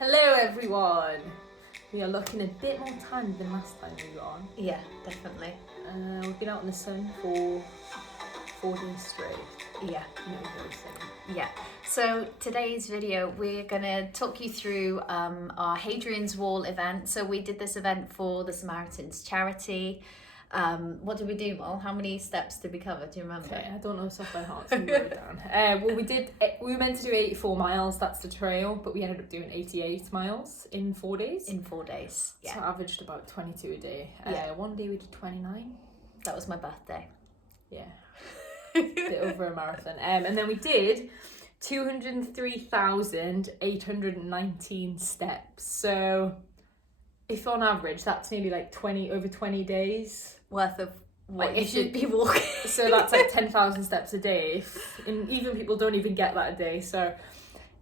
Hello everyone! We are looking a bit more tan than last time we were on. Yeah, definitely. We've been out in the sun for 4 days straight. Yeah. No voicing. Yeah. So today's video, we're gonna talk you through our Hadrians Wall event. So we did this event for the Samaritans charity. What did we do, Mol? How many steps did we cover? Do you remember? Okay, I don't know this off by heart, so we wrote it down. We were meant to do 84 miles, that's the trail, but we ended up doing 88 miles in 4 days. In 4 days, yeah. So I averaged about 22 a day. Yeah. One day we did 29. That was my birthday. Yeah. Bit over a marathon. And then we did 203,819 steps. So if on average that's nearly like 20 days Worth of what Like, you if should you- be walking. so that's like 10,000 steps a day, and even people don't even get that a day, so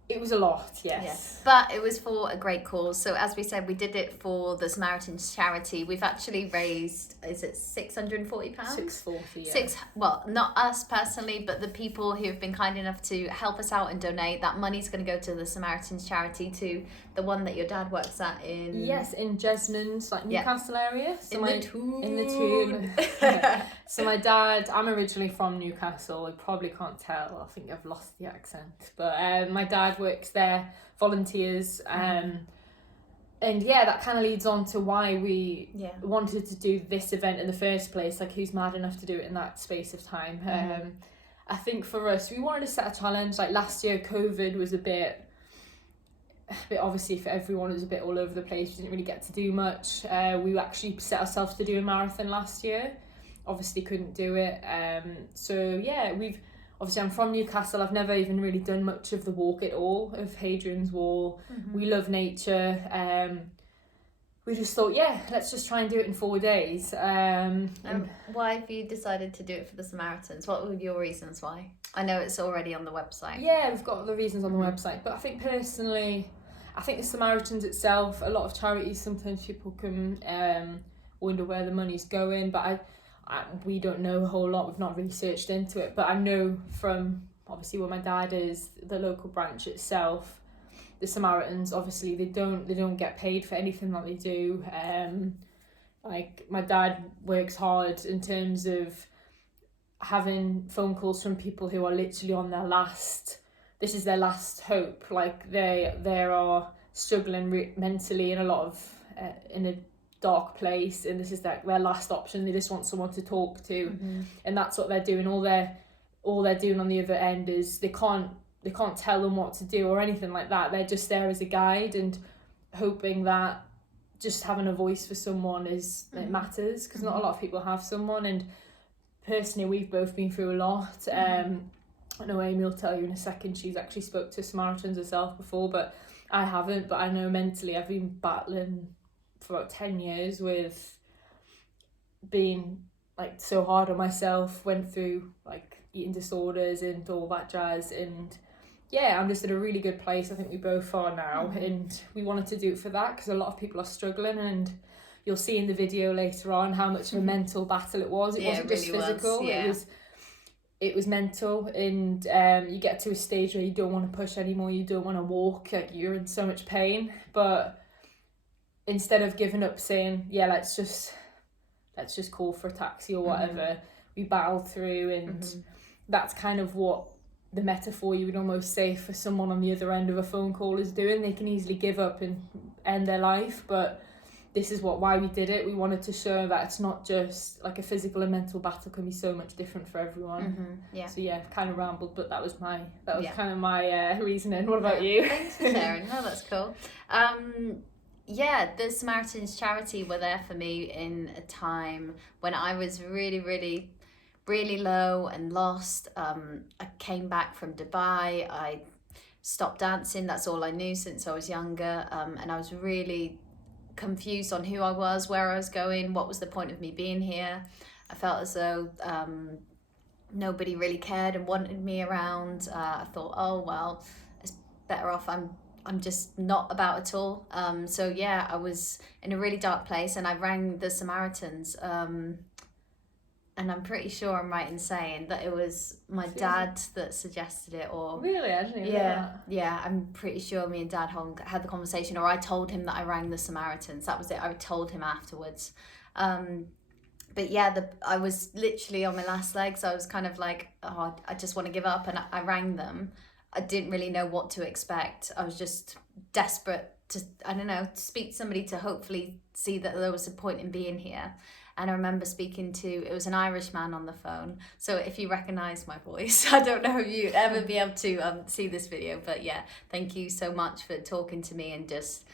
it was a lot. Yes. Yeah. But it was for a great cause. So as we said, we did it for the Samaritans charity. We've actually raised, is it £640? 640. Yeah. Well, not us personally, but the people who have been kind enough to help us out and donate. That money's going to go to the Samaritans charity, to the one that your dad works at in... Yes, in Jesmond, like Newcastle area. So in the Toon. So my dad, I'm originally from Newcastle. You probably can't tell. I think I've lost the accent. But my dad works there, volunteers. And yeah, that kind of leads on to why we wanted to do this event in the first place. Like, who's mad enough to do it in that space of time? I think for us, we wanted to set a challenge. Like last year, COVID was a bit obviously for everyone, it was a bit all over the place. We didn't really get to do much. We actually set ourselves to do a marathon last year. Obviously couldn't do it. So yeah, I'm from Newcastle. I've never even really done much of the walk at all, of Hadrians Wall. We love nature. We just thought, let's just try and do it in 4 days. Why have you decided to do it for the Samaritans? What were your reasons why? I know it's already on the website. Yeah, we've got the reasons on the website, but I think personally, the Samaritans itself, a lot of charities, sometimes people can wonder where the money's going, but we don't know a whole lot. We've not researched into it, but I know from obviously where my dad is, the local branch itself, the Samaritans, obviously they don't get paid for anything that they do. Like my dad works hard in terms of having phone calls from people who are literally on their last hope. Like they are struggling mentally in a lot of in a dark place, and this is like their last option. They just want someone to talk to, and that's what they're doing. All they're doing on the other end is they can't tell them what to do or anything like that. They're just there as a guide and hoping that just having a voice for someone it matters, because not a lot of people have someone. And personally, we've both been through a lot. I know Amy will tell you in a second, she's actually spoke to Samaritans herself before, but I haven't. But I know mentally I've been battling for about 10 years with being like so hard on myself, went through like eating disorders and all that jazz, and I'm just in a really good place. I think we both are now, and we wanted to do it for that because a lot of people are struggling, and you'll see in the video later on how much of a mental battle it was. It wasn't just physical. It was mental, and you get to a stage where you don't want to push anymore, you don't want to walk, like you're in so much pain. But instead of giving up, saying let's just call for a taxi or whatever, we battled through, and that's kind of what the metaphor you would almost say for someone on the other end of a phone call is doing. They can easily give up and end their life, but this is why we did it. We wanted to show that it's not just like a physical and mental battle, can be so much different for everyone. So kind of rambled, but that was kind of my reasoning. What about you? Thanks for sharing. No, that's cool. The Samaritans charity were there for me in a time when I was really, really, really low and lost. I came back from Dubai. I stopped dancing. That's all I knew since I was younger. And I was really confused on who I was, where I was going, what was the point of me being here. I felt as though nobody really cared and wanted me around. I thought, oh well, it's better off I'm just not about at all. I was in a really dark place, and I rang the Samaritans and I'm pretty sure I'm right in saying that it was my dad that suggested it, or really, I didn't even know that. Yeah, I'm pretty sure me and Dad had the conversation, or I told him that I rang the Samaritans. That was it. I told him afterwards. But yeah, I was literally on my last legs. I was kind of like, oh, I just want to give up, and I rang them. I didn't really know what to expect. I was just desperate to, I don't know, to speak to somebody to hopefully see that there was a point in being here. And I remember speaking to, it was an Irish man on the phone. So if you recognise my voice, I don't know if you'd ever be able to see this video. But yeah, thank you so much for talking to me and just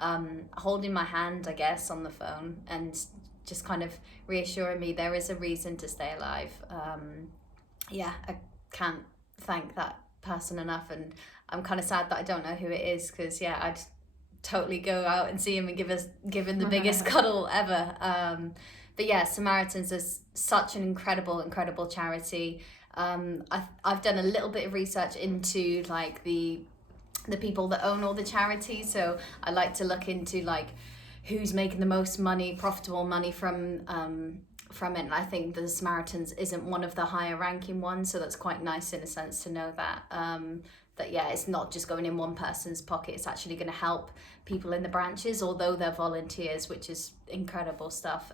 holding my hand, I guess, on the phone, and just kind of reassuring me there is a reason to stay alive. Yeah, I can't thank that person enough. And I'm kind of sad that I don't know who it is, because yeah, I'd totally go out and see him and give him the biggest cuddle ever. But yeah, Samaritans is such an incredible charity. I've done a little bit of research into like the people that own all the charities. So I like to look into like who's making the most money, profitable money from it. And I think the Samaritans isn't one of the higher ranking ones. So that's quite nice in a sense to know that. That yeah, it's not just going in one person's pocket. It's actually going to help people in the branches, although they're volunteers, which is incredible stuff.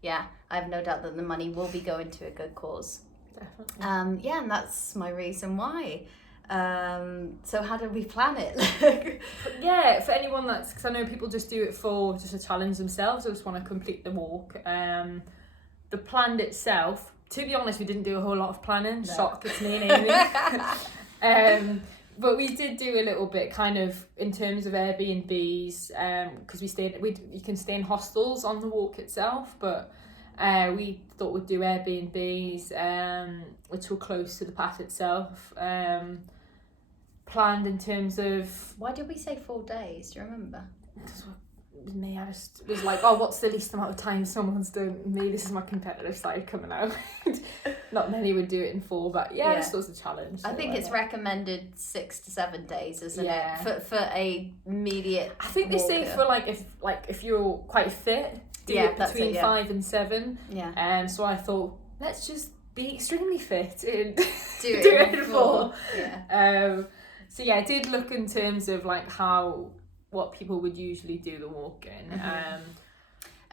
Yeah, I have no doubt that the money will be going to a good cause. Definitely. Yeah, and that's my reason why. So how did we plan it? Yeah, for anyone because I know people just do it for just a challenge themselves, or just want to complete the walk. The plan itself, to be honest, we didn't do a whole lot of planning. No. Shock, it's me and Amy. But we did do a little bit kind of in terms of Airbnbs, because you can stay in hostels on the walk itself, but we thought we'd do Airbnbs, which were close to the path itself. Planned in terms of... Why did we say 4 days? Do you remember? With me, I just was like, oh, what's the least amount of time someone's done? Me, this is my competitive side coming out. Not many would do it in 4, but yeah, this was a challenge. I think it's recommended 6 to 7 days, isn't it? For a immediate I think they say for if you're quite fit, do it between 5 and 7. Yeah. So I thought, let's just be extremely fit and do it in 4. Yeah. So yeah, I did look in terms of like what people would usually do the walk in.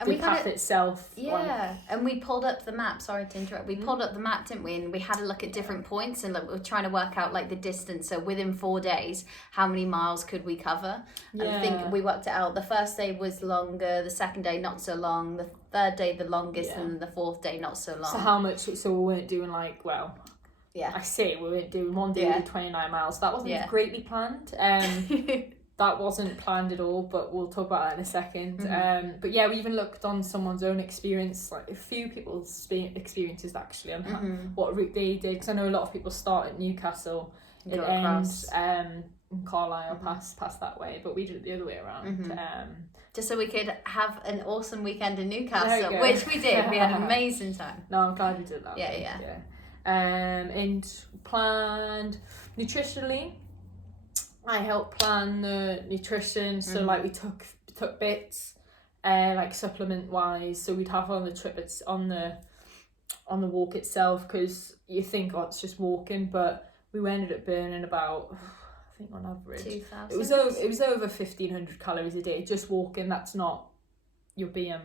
And the path itself. Yeah, and we pulled up the map. Sorry to interrupt. We pulled up the map, didn't we? And we had a look at different points, and we were trying to work out like the distance. So within 4 days, how many miles could we cover? Yeah. And I think we worked it out. The first day was longer. The second day not so long. The third day the longest, and the fourth day not so long. So how much? So we weren't doing I say we weren't doing one day with 29 miles. That wasn't greatly planned. That wasn't planned at all, but we'll talk about that in a second. But yeah, we even looked on someone's own experience, like a few people's experiences actually, on what route they did. Because I know a lot of people start at Newcastle and end in Carlisle, pass that way, but we did it the other way around. Just so we could have an awesome weekend in Newcastle, which we did. We had an amazing time. No, I'm glad we did that. Yeah. And planned nutritionally. I helped plan the nutrition, so like we took bits, like supplement wise. So we'd have on the trip, it's on the walk itself, because you think, oh, it's just walking, but we ended up burning about, I think on average, 2,000. It was over 1,500 calories a day just walking. That's not your BM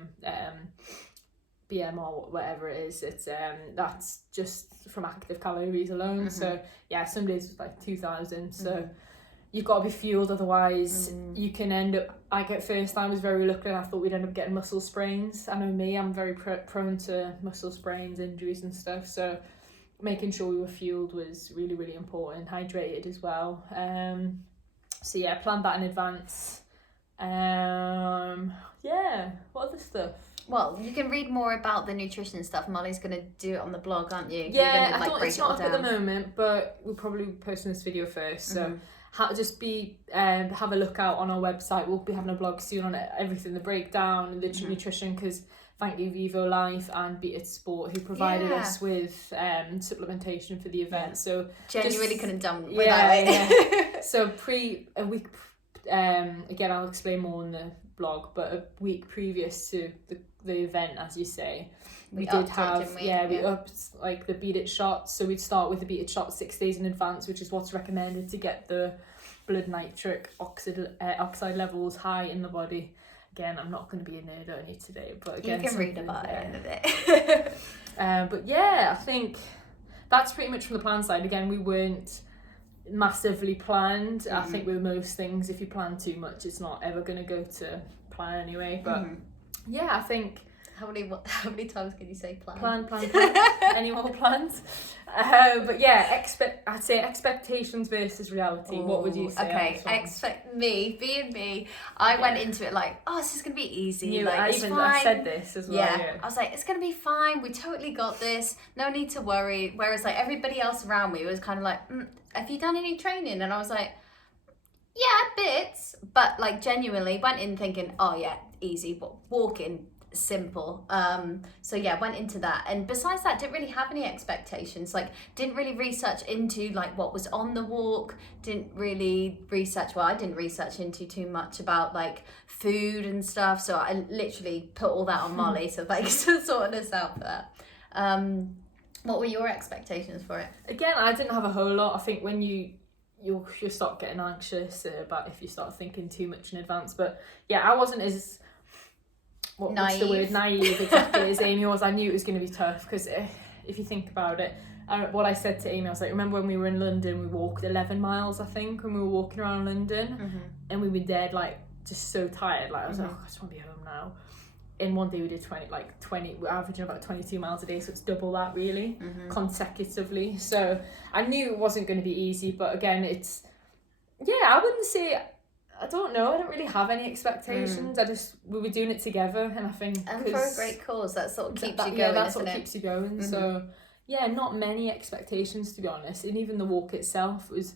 or whatever it is. It's that's just from active calories alone. So yeah, some days it's like 2,000. So. You've got to be fueled, otherwise you can end up... at first I was very reluctant. I thought we'd end up getting muscle sprains. I know me, I'm very prone to muscle sprains, injuries and stuff. So making sure we were fueled was really, really important. Hydrated as well. So yeah, planned that in advance. Yeah, what other stuff? Well, you can read more about the nutrition stuff. Molly's going to do it on the blog, aren't you? Yeah, I thought it's not up at the moment, but we'll probably post this video first. So have a look out on our website. We'll be having a blog soon on everything, the breakdown and the nutrition, because thank you Vivo Life and Beat It Sport who provided us with supplementation for the event. So genuinely couldn't have done without it. So again, I'll explain more in the blog, but a week previous to the event, as you say, we did have, we upped like the beat it shots. So we'd start with the beat it shot 6 days in advance, which is what's recommended to get the blood nitric oxide levels high in the body. Again, I'm not going to be a nerd on you today, but again, you can read about it in a bit. But yeah, I think that's pretty much from the plan side. Again, we weren't massively planned. I think with most things, if you plan too much, it's not ever going to go to plan anyway. But yeah, I think how many times can you say plan? Plan. Any more plans? But yeah, I'd say expectations versus reality. What would you say? Okay, being me, I went into it like, oh, this is gonna be easy. I said this as well. Yeah. I was like, it's gonna be fine. We totally got this. No need to worry. Whereas like everybody else around me was kind of like, have you done any training? And I was like, yeah, bits, but like genuinely went in thinking, oh yeah, easy, but walking. Simple. So yeah, went into that, and besides that, didn't really have any expectations. Like, didn't really research into like what was on the walk. Didn't really research. Well, I didn't research into too much about like food and stuff. So I literally put all that on Molly. So thanks for sorting us out for that. What were your expectations for it? Again, I didn't have a whole lot. I think when you start getting anxious about if you start thinking too much in advance. But yeah, I wasn't as what's the word? Naive, exactly, as Amy was. I knew it was going to be tough because if you think about it, what I said to Amy, I was like, remember when we were in London, we walked 11 miles, I think, when we were walking around London, and we were dead, like, just so tired. Like, I was like, oh, I just want to be home now. In one day we did 20, we're averaging about 22 miles a day, so it's double that, really, consecutively. So I knew it wasn't going to be easy, but again, I wouldn't say... I don't know. I don't really have any expectations. We were doing it together, and I think and for a great cause, that sort of keeps you going. Yeah, that sort of keeps you going. So yeah, not many expectations, to be honest. And even the walk itself was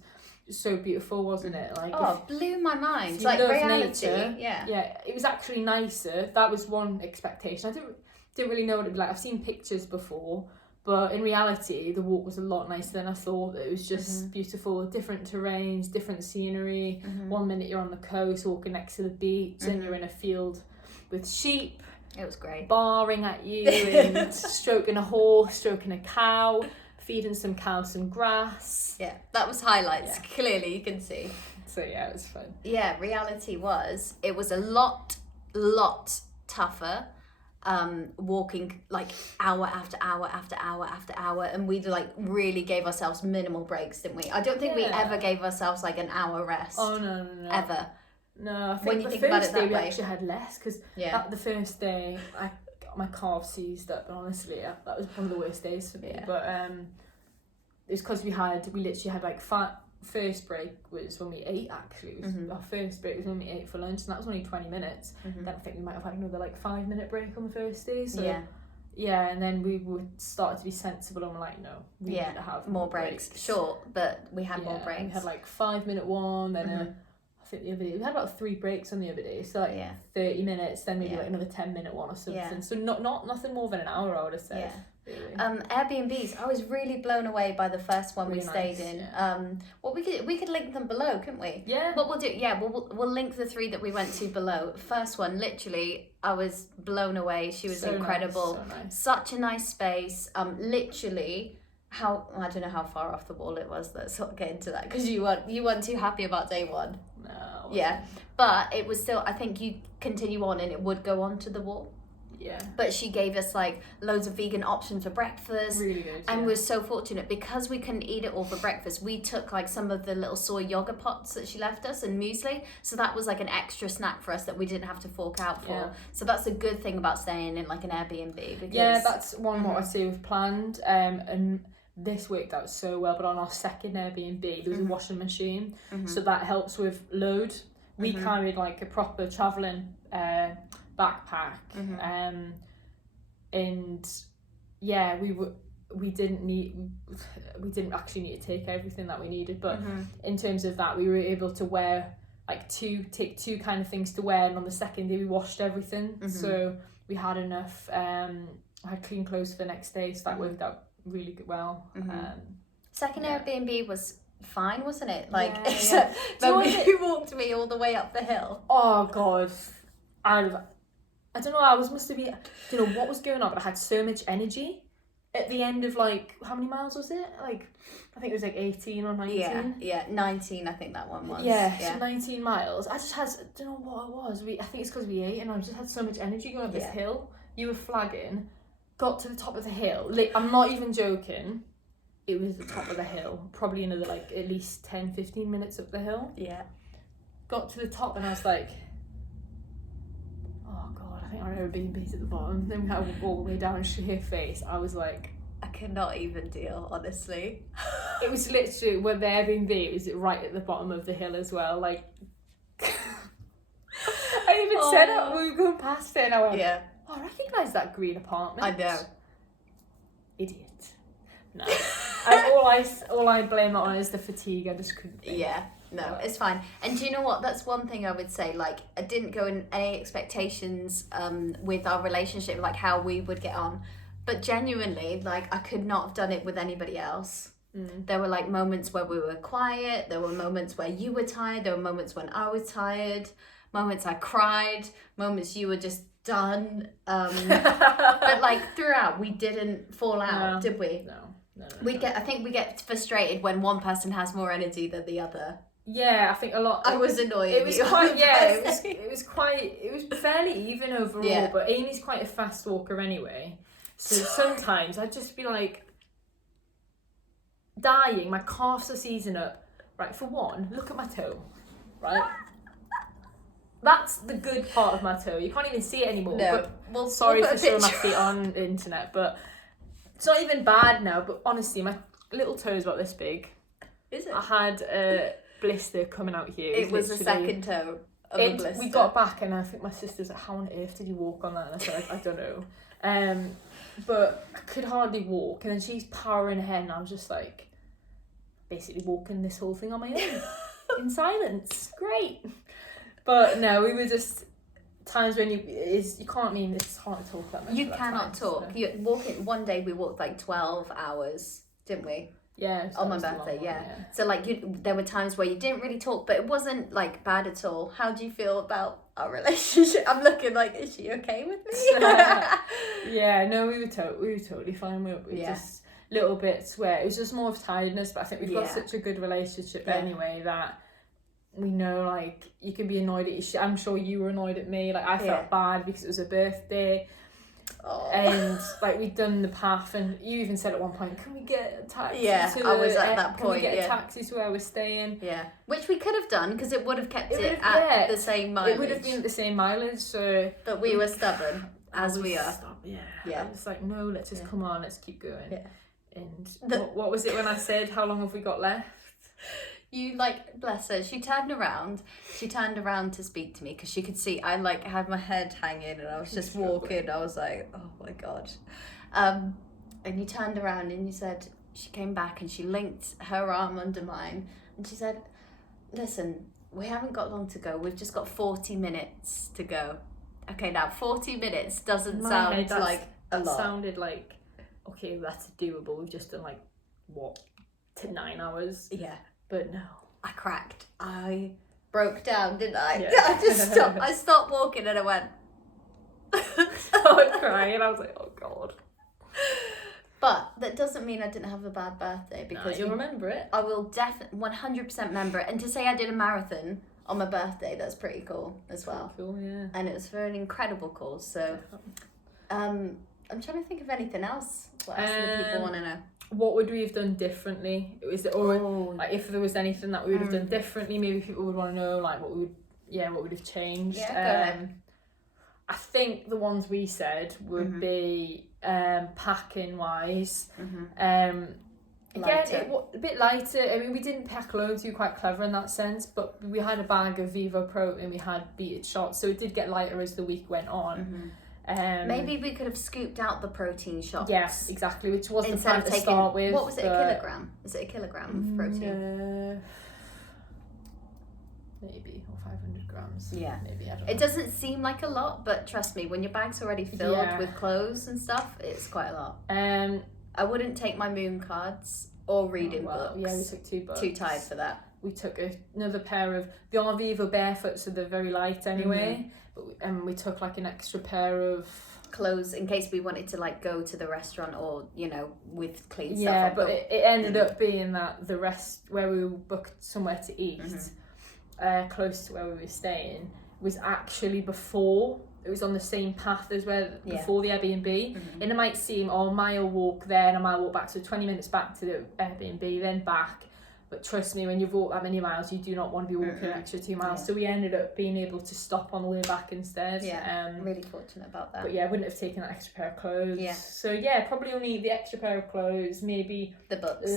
so beautiful, wasn't it? Like, blew my mind. Like reality. Nature, yeah, it was actually nicer. That was one expectation. I didn't really know what it'd be like. I've seen pictures before. But in reality, the walk was a lot nicer than I thought. It was just beautiful, different terrains, different scenery. 1 minute you're on the coast, walking next to the beach, and you're in a field with sheep. It was great. Barring at you and stroking a horse, stroking a cow, feeding some cows some grass. Yeah, that was highlights. Yeah. Clearly, you can see. So yeah, it was fun. Yeah, reality it was a lot tougher. Walking like hour after hour after hour after hour, and we like really gave ourselves minimal breaks, didn't we? I don't think we ever gave ourselves like an hour rest. Oh no ever. No, I think when you think about it that we way, actually had less because the first day I got my calf seized up, and honestly that was one of the worst days for me. But it was because we literally had like first break was when we ate, actually. Our first break was when we ate for lunch, and that was only 20 minutes. Then I think we might have had another like 5-minute break on the first day. So and then we would start to be sensible, and we're like, no, we need to have more breaks. Short, but we had more breaks. We had like 5-minute one, then I think the other day we had about 3 breaks on the other day, so like 30 minutes, then maybe like another 10-minute one or something. So not nothing more than an hour, I would have said. Really. Airbnbs, I was really blown away by the first one we stayed in. Well, we could link them below, couldn't we? Yeah. What we'll do, we'll link the 3 that we went to below. First one, literally, I was blown away. She was so incredible. Nice. Such a nice space. Literally, I don't know how far off the wall it was. Let's not get into that because you weren't too happy about day one. No. Yeah, but it was still. I think you continue on and it would go onto the wall. Yeah. But she gave us like loads of vegan options for breakfast. Really good. And we're so fortunate because we couldn't eat it all for breakfast. We took like some of the little soy yogurt pots that she left us and muesli. So that was like an extra snack for us that we didn't have to fork out for. Yeah. So that's a good thing about staying in like an Airbnb. Because, that's one what I say we've planned. And this worked out so well. But on our second Airbnb, there was a washing machine. So that helps with load. We carried like a proper travelling backpack, and we didn't actually need to take everything that we needed, but in terms of that, we were able to wear like take two kind of things to wear, and on the second day we washed everything, so we had enough. I had clean clothes for the next day, so that worked out really good. Second Airbnb was fine, wasn't it? Like, Yeah. except Do you know when what you walked me all the way up the hill. Oh God, I don't know. Must have been. I don't know what was going on, but I had so much energy at the end of like how many miles was it? Like I think it was like 18 or 19. Yeah, 19. I think that one was. Yeah, so 19 miles. I just had. I don't know what it was. I think it's because we ate, and I just had so much energy going up this hill. You were flagging. Got to the top of the hill. I'm not even joking. It was the top of the hill. Probably another like at least 10, 15 minutes up the hill. Yeah. Got to the top and I was like, oh God, I think I remember being beat at the bottom. Then we had to walk all the way down sheer face. I was like, I cannot even deal, honestly. it was literally where the Airbnb, it was right at the bottom of the hill as well. Like, I even said it, we were going past it and I went, oh, I recognise that green apartment. I know. Idiot. No. all I blame it on is the fatigue. I just couldn't think. Yeah. No, it's fine. And do you know what? That's one thing I would say. Like, I didn't go in any expectations with our relationship, like how we would get on. But genuinely, like, I could not have done it with anybody else. There were like moments where we were quiet. There were moments where you were tired. There were moments when I was tired. Moments I cried. Moments you were just done. But like throughout, we didn't fall out, did we? No. I think we get frustrated when one person has more energy than the other. Yeah, I think a lot. I was annoyed. It was quite. It was fairly even overall. Yeah. But Amy's quite a fast walker anyway, so sometimes I'd just be like dying. My calves are seizing up. Right, for one, look at my toe. Right. That's the good part of my toe. You can't even see it anymore. No. But, well, sorry for showing my feet on the internet, but it's not even bad now. But honestly, my little toe is about this big. Is it? I had a blister coming out here. It was the second toe of a blister. We got back and I think my sister's like, how on earth did you walk on that? And I said, I don't know. But I could hardly walk. And then she's powering ahead and I was just like, basically walking this whole thing on my own. In silence. Great. But no, we were just times when you can't mean it's hard to talk that much. You cannot talk. So. One day we walked like 12 hours, didn't we? Yeah. On my birthday, yeah. So like there were times where you didn't really talk, but it wasn't like bad at all. How do you feel about our relationship? I'm looking like, is she okay with me? Yeah, no, we were totally fine. We were just little bits where it was just more of tiredness, but I think we've got such a good relationship anyway that we know, like, you can be annoyed at I'm sure you were annoyed at me. Like, I felt bad because it was a birthday. Oh. And, like, we'd done the path, and you even said at one point, can we get a taxi I was at that point, Can we get a taxi to where we're staying? Yeah. Which we could have done, because it would have kept it at the same mileage. It would have been at the same mileage, so... But we were stubborn, as we are. Yeah. I was like, no, let's just come on, let's keep going. Yeah. And what was it when I said, how long have we got left? You, like, bless her, she turned around to speak to me because she could see I, like, had my head hanging and I was just walking. I was like, oh my God. And you turned around and you said, she came back and she linked her arm under mine and she said, listen, we haven't got long to go. We've just got 40 minutes to go. Okay, now 40 minutes doesn't sound like a lot. It sounded like, okay, that's doable. We've just done, like, what, 9 hours? Yeah. But no. I cracked. I broke down, didn't I? Yeah. I just stopped. I stopped walking and I went. I was crying and I was like, oh God. But that doesn't mean I didn't have a bad birthday because you'll remember it. I will definitely 100% remember it. And to say I did a marathon on my birthday, that's pretty cool as well. Cool, yeah. And it was for an incredible cause. So, I'm trying to think of anything else. What else do people want to know? What would we have done differently? Like if there was anything that we would have done differently, maybe people would want to know like what would have changed. Yeah, go ahead. I think the ones we said would be packing wise. Again, a bit lighter. I mean, we didn't pack loads. We were quite clever in that sense, but we had a bag of Vivo Protein. We had beated shots, so it did get lighter as the week went on. Maybe we could have scooped out the protein shots. Yes, exactly, which was the plan to start with. What was it, a kilogram? Is it a kilogram of protein? Maybe, or 500 grams. Yeah. Maybe, I don't know. It doesn't seem like a lot, but trust me, when your bag's already filled with clothes and stuff, it's quite a lot. I wouldn't take my moon cards. or reading Well, books. yeah, we took 2 books. Too tired for that. We took another pair of the Arvivo barefoot, so they're very light anyway. But we took like an extra pair of clothes in case we wanted to like go to the restaurant or with clean stuff. Yeah, but it ended up being that the rest where we booked somewhere to eat, close to where we were staying, was actually before. It was on the same path as where before the Airbnb. And it might seem, a mile walk there and a mile walk back, so 20 minutes back to the Airbnb, then back. But trust me, when you've walked that many miles, you do not want to be walking an extra 2 miles. So we ended up being able to stop on the way back instead. Yeah, really fortunate about that. But yeah, I wouldn't have taken that extra pair of clothes. Yeah. So yeah, probably only the extra pair of clothes, maybe the books.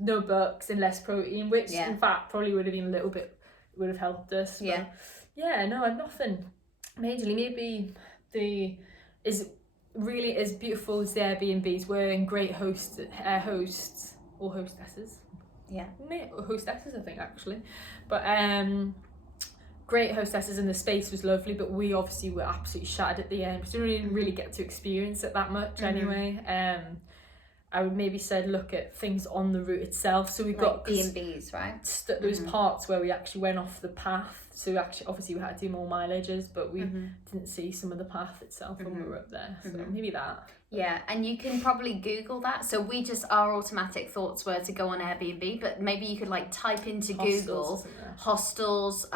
No books and less protein, which in fact probably would have been would have helped us. But yeah, no, nothing majorly. Maybe as beautiful as the Airbnbs were, and great hosts or hostesses. Yeah, hostesses I think actually, but great hostesses, and the space was lovely, but we obviously were absolutely shattered at the end because we didn't really get to experience it that much anyway. I would maybe say look at things on the route itself. So we've got B&Bs, right? There was parts where we actually went off the path, so obviously we had to do more mileages, but we didn't see some of the path itself when we were up there. So maybe that. Yeah, and you can probably Google that. So our automatic thoughts were to go on Airbnb, but maybe you could like type into Google hostels,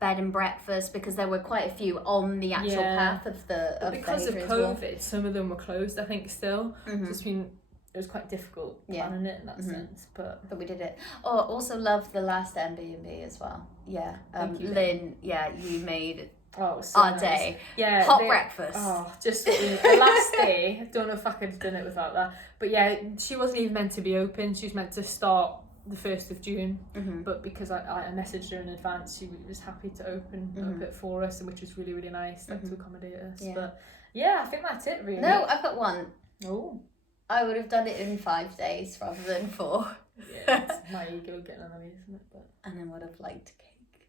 bed and breakfast, because there were quite a few on the actual path of because of Hadrians Wall. COVID, some of them were closed, I think, still. So it was quite difficult planning it in that sense, but we did it. Oh, also loved the last Airbnb as well. Yeah, Lynn. Yeah, you made so our nice. day. Yeah, hot breakfast. Oh, just the last day. I don't know if I could have done it without that. But yeah, she wasn't even meant to be open. She was meant to start the 1st of June, but because I messaged her in advance, she was happy to open up it for us, and which was really, really nice, to accommodate us. Yeah. But yeah, I think that's it really. No, I've got one. Oh. I would have done it in 5 days rather than 4. Yeah, it's my ego getting on me, isn't it? But... And I would have liked cake.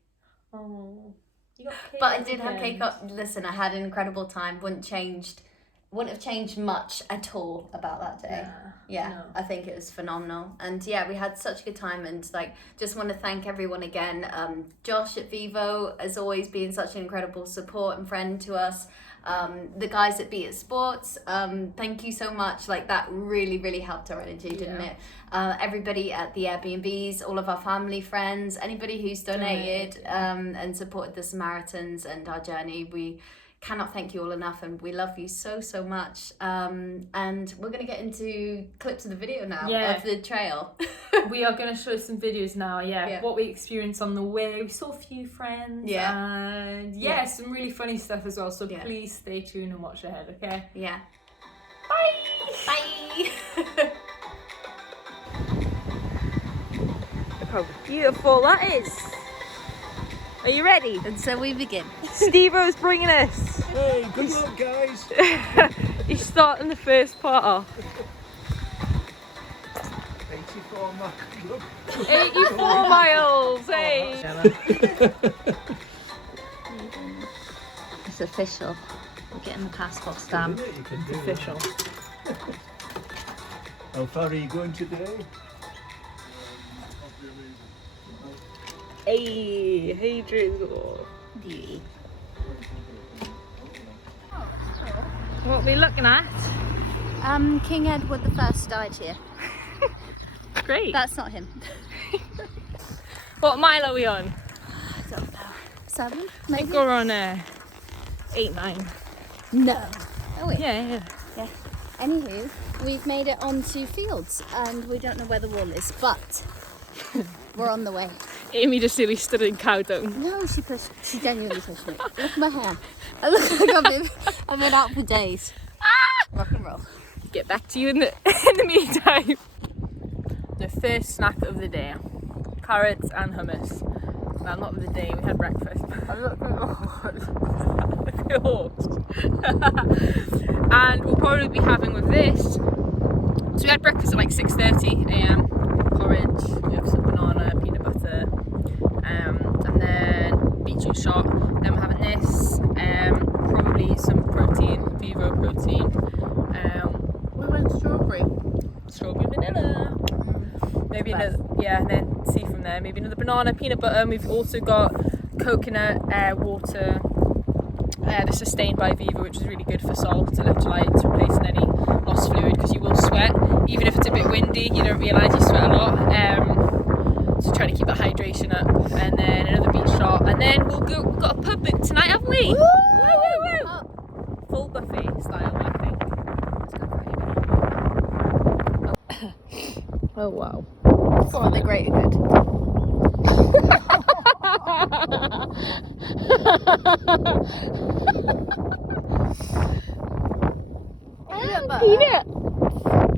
Oh, you got cake. But I did have cake. Listen, I had an incredible time. Wouldn't have changed much at all about that day. Yeah, no. I think it was phenomenal. And yeah, we had such a good time, and like just want to thank everyone again. Josh at Vivo, as always, being such an incredible support and friend to us. The guys at Be It Sports, thank you so much. Like that really, really helped our energy, didn't it? Everybody at the Airbnbs, all of our family, friends, anybody who's donated and supported the Samaritans and our journey, we cannot thank you all enough, and we love you so, so much. And we're going to get into clips of the video now of the trail. We are going to show some videos now, what we experienced on the way. We saw a few friends, and some really funny stuff as well, so please stay tuned and watch ahead, okay? Yeah. Bye! Bye! Look how beautiful that is! Are you ready? And so we begin. Steve-O's bringing us. Hey, good luck, guys. He's starting the first part off. 84 miles. 84 miles, hey! It's official. We're getting the passport stamp. It's official. How far are you going today? Hey, Hadrians Wall. Beauty. What are we looking at? King Edward I died here. Great. That's not him. What mile are we on? I don't know. 7, I maybe? think we're on 8, 9. No. Oh wait. Yeah. Anywho, we've made it onto fields and we don't know where the wall is, but we're on the way. Amy just really stood in cow dung. No, she genuinely pushed me. Look at my hair. I look like I've been out for days. Rock and roll. Get back to you in the meantime. The first snack of the day. Carrots and hummus. Well, not of the day, we had breakfast. I look like a horse. And we'll probably be having with this. So we had breakfast at like 6:30 a.m. Porridge, we have some banana, peanut butter, and then beetroot shot. Then we're having this, probably some protein, Vivo protein. We went strawberry. Strawberry vanilla. maybe another, and then see from there. Maybe another banana, peanut butter. And we've also got coconut water. They're sustained by Viva, which is really good for salt electrolytes, replacing any lost fluid, because you will sweat even if it's a bit windy. You don't realise you sweat a lot. So trying to keep that hydration up, and then another beach shot, and then we've got a pub book tonight, haven't we? Woo! Woo! Full buffet style, I think. Oh wow! For the greater good. Peanut.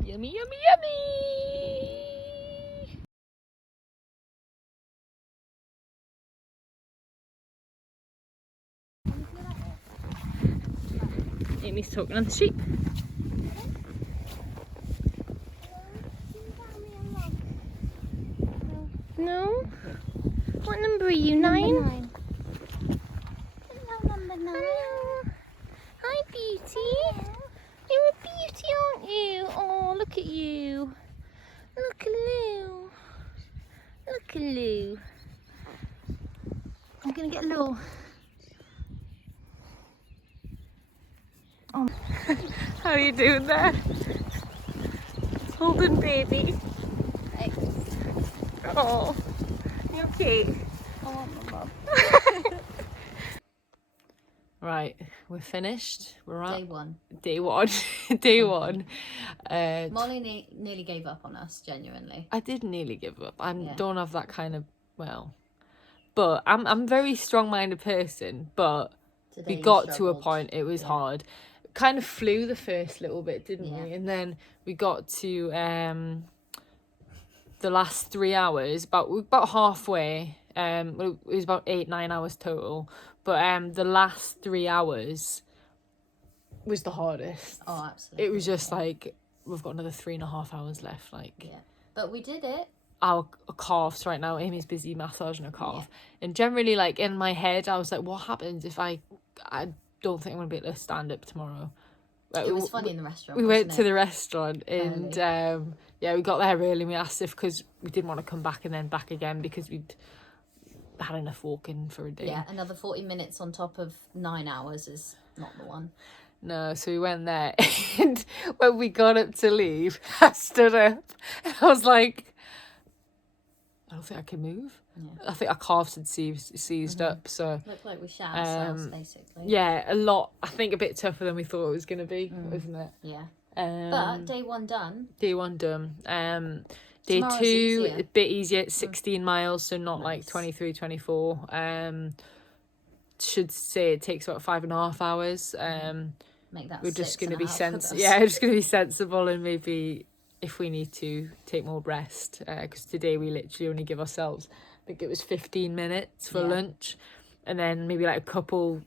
Yummy, yummy, yummy. Amy's talking on the sheep. No? What number are you? 9? Hello, number 9. Hello. Hi, beauty. You're a beauty, aren't you? Oh, look at you. Look at Lou. Look at Lou. I'm going to get Lou. Oh. How are you doing there? Holding baby. Thanks. Oh, you okay? I want my mum. Right, we're finished. We're at Day 1. day one. Day one. Molly nearly gave up on us, genuinely. I did nearly give up. I Yeah. don't have that kind of, but I'm a very strong-minded person, but Today we you got to a struggled. point, it was Yeah. hard. Kind of flew the first little bit, didn't Yeah. we? And then we got to the last 3 hours, about halfway. It was about 8-9 hours total, but the last 3 hours was the hardest. Oh, absolutely. It was just like, we've got another 3.5 hours left. Like, Yeah. But we did it. our calves right now. Amy's busy massaging her calf, and generally, like, in my head, I was like, what happens if I don't think I'm gonna be able to stand up tomorrow. It was funny in the restaurant. We wasn't went it? to the restaurant, and we got there early, and we asked if, because we didn't want to come back and then back again, because we'd had enough walking for a day. Yeah, another 40 minutes on top of 9 hours is not the one. No, so we went there, and when we got up to leave, I stood up, and I was like, I don't think I can move. Yeah. I think our calves had seized up, so Looked like we shot ourselves, basically. yeah, a lot. I think a bit tougher than we thought it was going to be, wasn't it? Yeah. But day 1 done. Day 1 done. Day Tomorrow's 2 easier. a bit easier. It's 16 miles, so not like Nice. 23, 24. Should say it takes about 5.5 hours. Make that We're just going to be sensible. just going to be sensible, and maybe if we need to take more rest, because today we literally only give ourselves, I think it was 15 minutes for lunch, and then maybe like a couple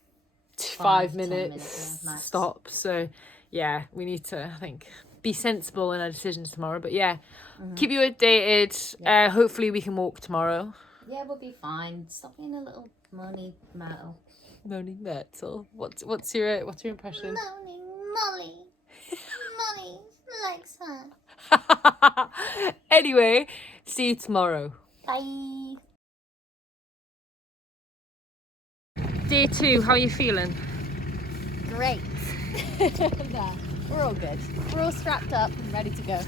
5 to 10 minutes minutes, max. stop. So yeah, we need to, I think, be sensible in our decisions tomorrow. But yeah, keep you updated. Hopefully we can walk tomorrow. Yeah, we'll be fine. Stop being a little money metal. Moaning Myrtle. What's your impression? Moaning Molly. Molly likes her. Anyway, see you tomorrow. Bye. Day 2, how are you feeling? Great. We're all good. We're all strapped up and ready to go.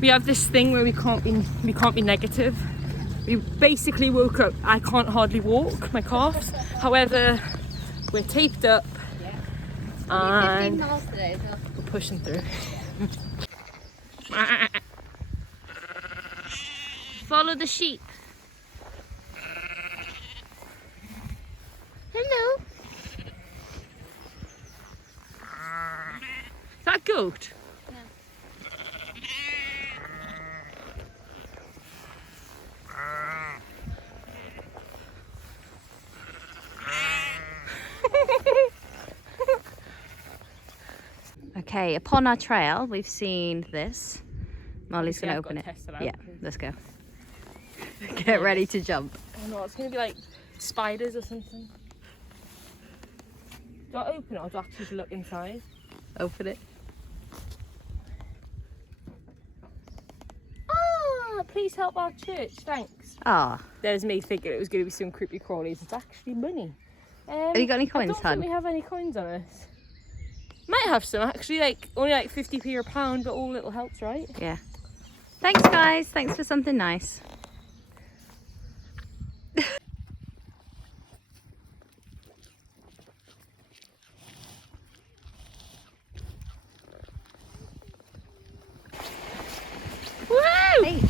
We have this thing where we can't be negative. We basically woke up, I can't hardly walk, my calves. However, we're taped up, and 15 miles today, so. we're pushing through. Follow the sheep. Hello. Is that a goat? Okay, upon our trail, we've seen this. Molly's going to open it. Test it out. Yeah, let's go. Get ready to jump. Oh no, it's going to be like spiders or something. Do I open it or do I actually look inside? Open it. Oh, please help our church, thanks. Ah. There's me thinking it was going to be some creepy crawlies. It's actually money. Have you got any coins, I don't hon? think we have any coins on us. Might have some actually, like only like 50p or a pound, but all little helps, right? Yeah. Thanks, guys. Thanks for something nice. Woo! Hey.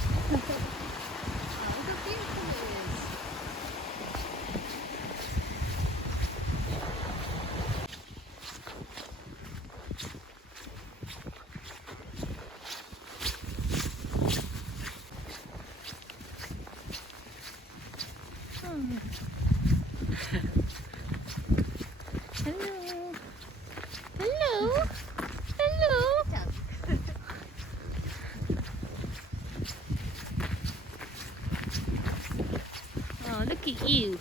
Hello. Hello. Hello. Oh, look at you,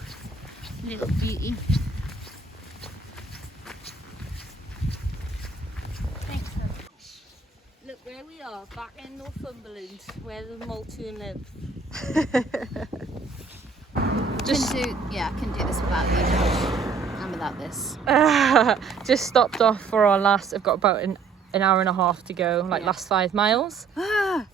little beauty. Thanks so much. Look where we are, back in Northumberland, where the Multoon live. I couldn't do this without you. And without this. Just stopped off for our last. I've got about an hour and a half to go, like last 5 miles. Oh!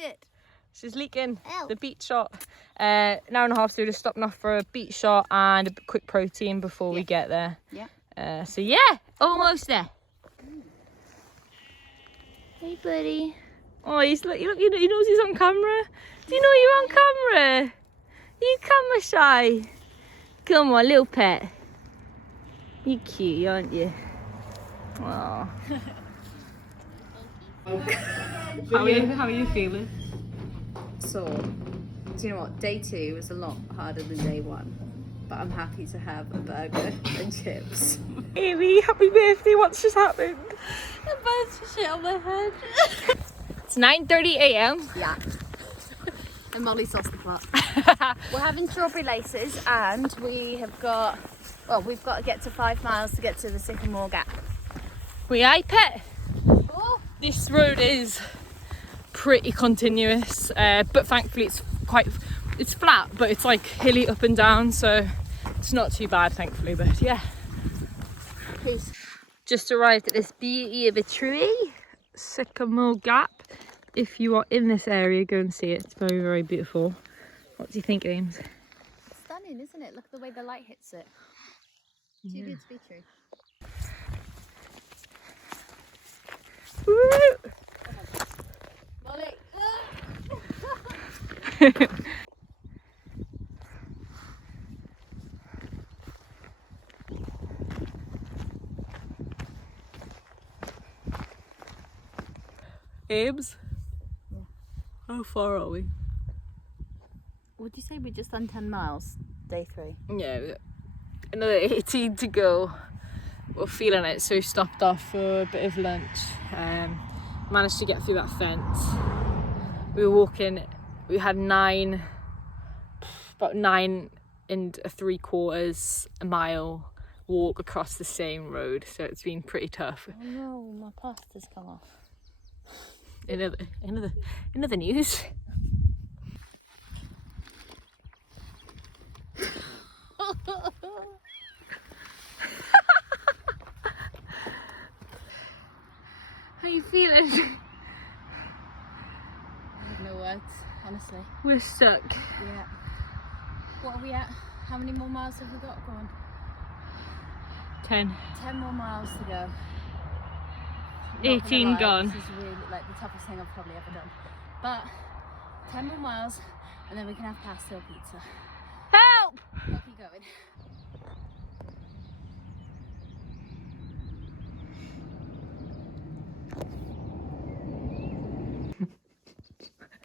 Shit! She's leaking. Help. The beet shot. An hour and a half, so we're just stopping off for a beet shot and a quick protein before we get there. Yeah. So yeah, almost there. Hey, buddy. Oh, he knows he's on camera. Do you know you're on camera? You camera shy. Come on, little pet. You cute, aren't you? Oh. How are you feeling? So, do you know what? Day 2 was a lot harder than day 1. But I'm happy to have a burger and chips. Amy, happy birthday. What's just happened? A bunch of shit on my head. It's 9:30 a.m. Yeah. And Molly sauced the plot. We're having strawberry laces and we've got to get to 5 miles to get to the Sycamore Gap. We pet. Oh. This road is pretty continuous, but thankfully it's flat, but it's like hilly up and down, so it's not too bad, thankfully. But yeah, Peace. just arrived at this beauty of a tree, Sycamore Gap. If you are in this area, go and see it. It's very, very beautiful. What do you think, Ames? It's stunning, isn't it? Look at the way the light hits it. Too good to be true. Woo! Molly. Ames? Yeah. How far are we? Would you say we're just on 10 miles, day 3? Yeah, another 18 to go. We're feeling it, so we stopped off for a bit of lunch. Managed to get through that fence. We were walking, we had about 9 3/4 mile walk across the same road, so it's been pretty tough. Oh no, my plaster's come off. In other news. How you feeling? I have no words, honestly. We're stuck. Yeah. What are we at? How many more miles have we got? Go on. 10. 10 more miles to go. 18 gone. This is really like the toughest thing I've probably ever done. But 10 more miles and then we can have pasta or pizza. Help! I'll keep going.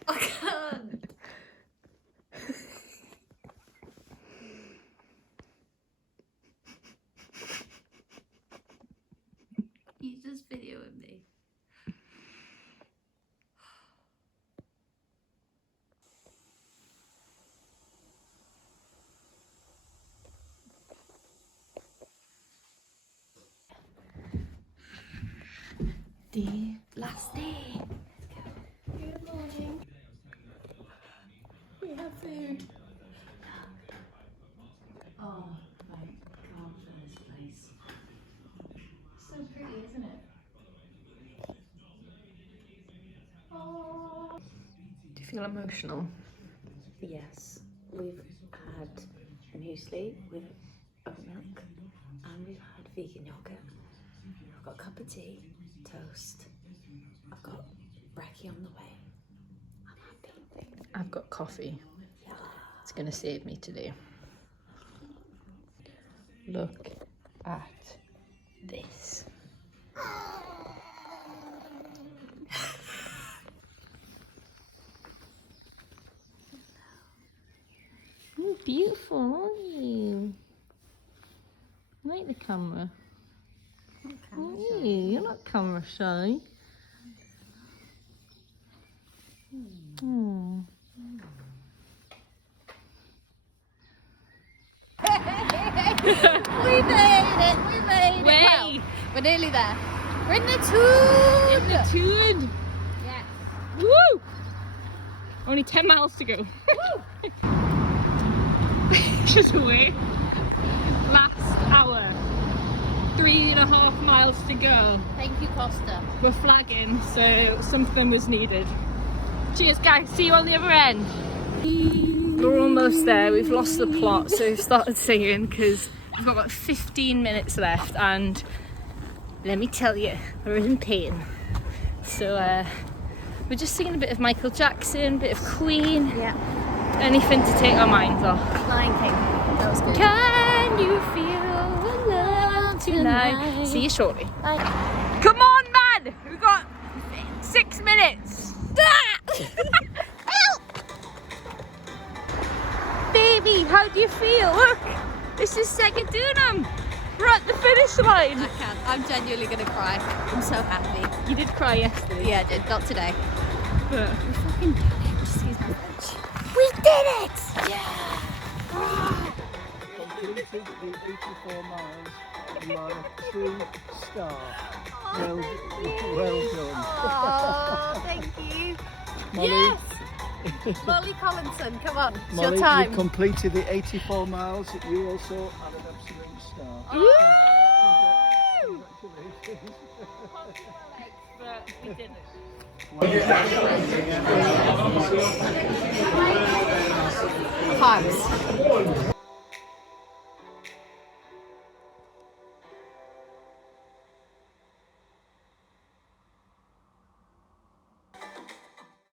I can't. You just videoing me. The last day. Good morning. feel emotional? Yes, we've had muesli with oat milk and we've had vegan yogurt. I've got a cup of tea, toast. I've got brekkie on the way. I'm happy. I've got coffee. Yeah. It's going to save me today. Look at this. You're beautiful, aren't you? Like the camera. Aren't you? You're not camera shy. Hmm. We made it! We made it! Well, we're nearly there. We're in the tune! In the tune! Yes. Woo! Only 10 miles to go. Just away. Last hour. 3.5 miles to go. Thank you, Costa. We're flagging, so something was needed. Cheers, guys. See you on the other end. We're almost there. We've lost the plot, so we've started singing because we've got about 15 minutes left, and let me tell you, we're in pain. So we're just singing a bit of Michael Jackson, a bit of Queen. Yeah. Anything to take our minds off. Lion King. That was good. Can you feel the love tonight? See you shortly. Bye. Come on, man! We've got 6 minutes. Baby, how do you feel? Look, this is Segadunum. We're at the finish line. I can't. I'm genuinely gonna cry. I'm so happy. You did cry yesterday. Yeah, I did. Not today. But We fucking did it. Excuse my French. we did it! Yeah! Completed the 84 miles. You are a true star. Well done. Oh, thank you. Molly, Yes! Molly Collinson, come on. It's Molly, your time. you completed the 84 miles. You also are an absolute star. Congratulations. But we did it. Carbs.